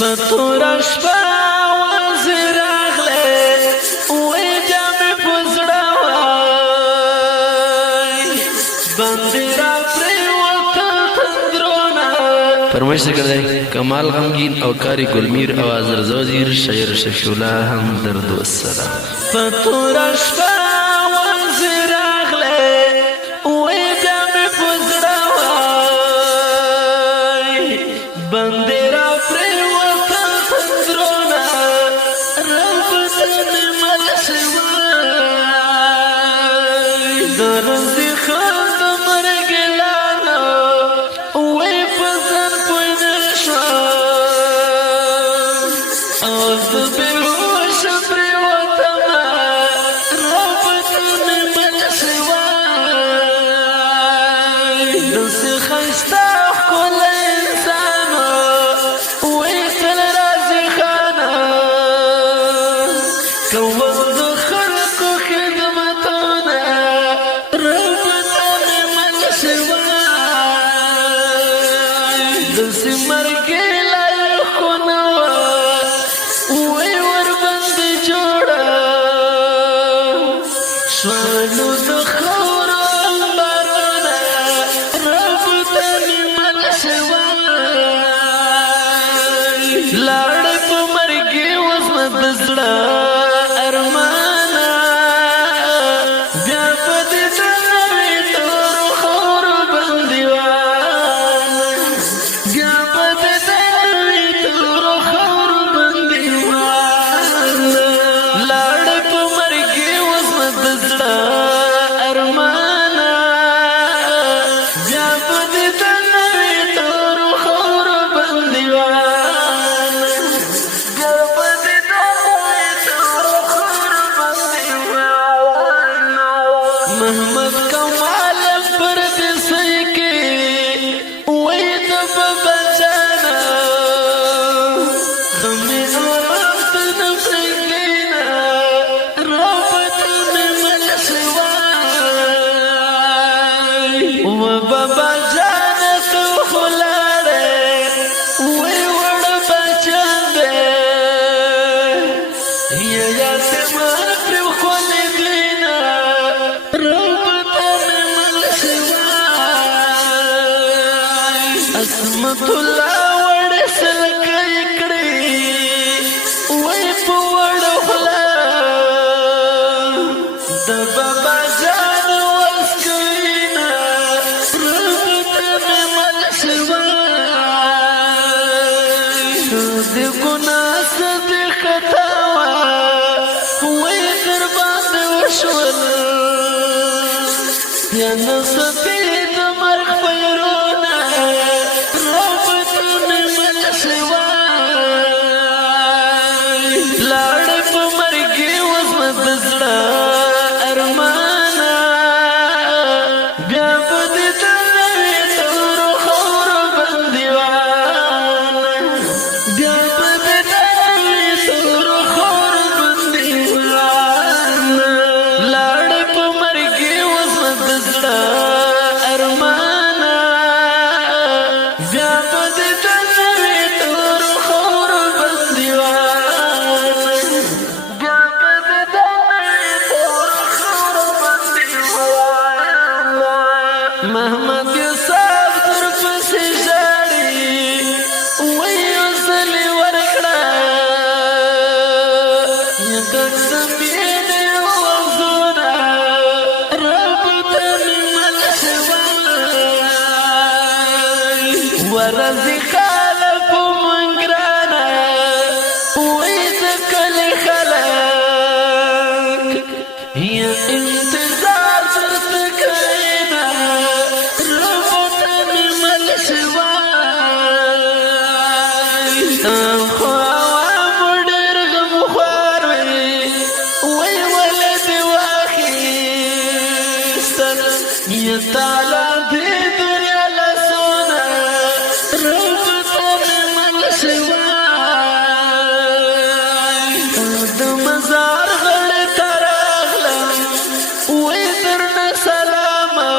فتورا شپا وازی راغلے وی جامی پزڑا وائی بندی را پریوتا تندرونا. فرمائش سے کردائی کمال غمگین او کاری گلمیر اوازر زوزیر شعر شفیولا ہم درد والسلام. فتورا شپا وازی راغلے وی جامی پزڑا وائی بندی را پریوتا تندرونا رب تنی ملسوائی درزی خود مرگلانا وی پزن پوینشوان اوز بیهوش پریوتا ما رب تنی ملسوائی دسی خیستا کل انسانا وی تل رازی خانا کول دو خلقو خدمتونا رب تنی ملسوائی دسی مرگی لائی خونوا وی وربند جوڑا شوالو دو خورو انبارونا رب تنی ملسوائی لاڑی پا مرگی وزمت دزڑا ارمانا بیا پا دی دنوی تورو خورو بندیوانا بیا پا دی دنوی تورو خورو بندیوانا لاڑی پا مرگی وزمت دزڑا ارمانا بیا پا دی دنوی تورو خورو بندیوانا بیا پا دی دنوی تورو خورو بندیوانا. محمد کمال پر دسی کی وی دب بچانا خمی آرامت نفرگینا رابط ملسوائی و بابا جانا تو خلاڑے وی وڑ بچان دے یا یاتمان پر خولی دینا رابط ملسوائی عصمت اللہ وڑ سلکا اکڑی وی پو وڑ خلا دا بابا جان واسکوینا رابط ملسوائی دی گناہ صدی خطاوا وی دربان وشول یا نصفی دمرخ فیرونا رابط ملسوائی لاڑی پا مرگی وزمت دزڑا ارمانا بیا پا دی دنوی تورو خورو بندیوانا بیا پا دی دنوی تورو خورو بندیوانا لاڑی پا مرگی وزمت دزڑا ارمانا بیا پا دی دنوی تورو خورو بندیوانا بیا پا دی دنوی تورو خورو بندیوانا. محمد یوسف در پسی جاڑی وی وزلی ورکڑا یدک زمینی وزونا رب تنی ملسوائی ورزی خالف منگرانا وی دکلی خلق یا انتظار درتکینا رب تنی ملسوائی خو عوام ډیر غمخوار وی وی ولد واخیستل یا تعالی دی دنیا لسونا رب تنی ملسوائی د مزار غړ تراغلم وی درنا سلاما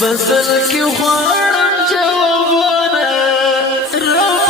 بدل کی غواړم جوابونه رب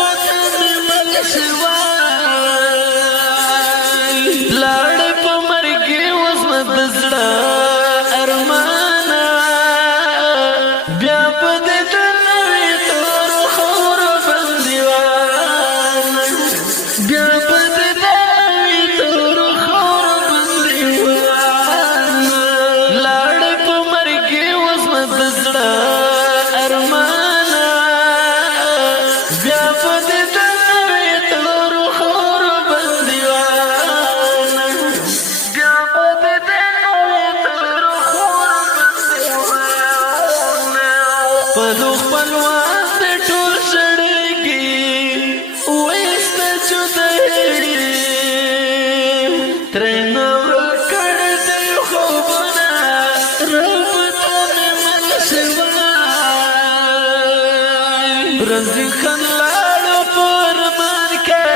برزي خان لاړو پرمان کې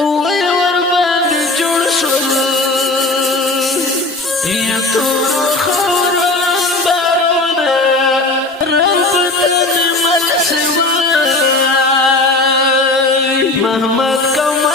وای ور باندې جوړ شول یا تور خاور بارونه رب ته مل شوی محمد کوم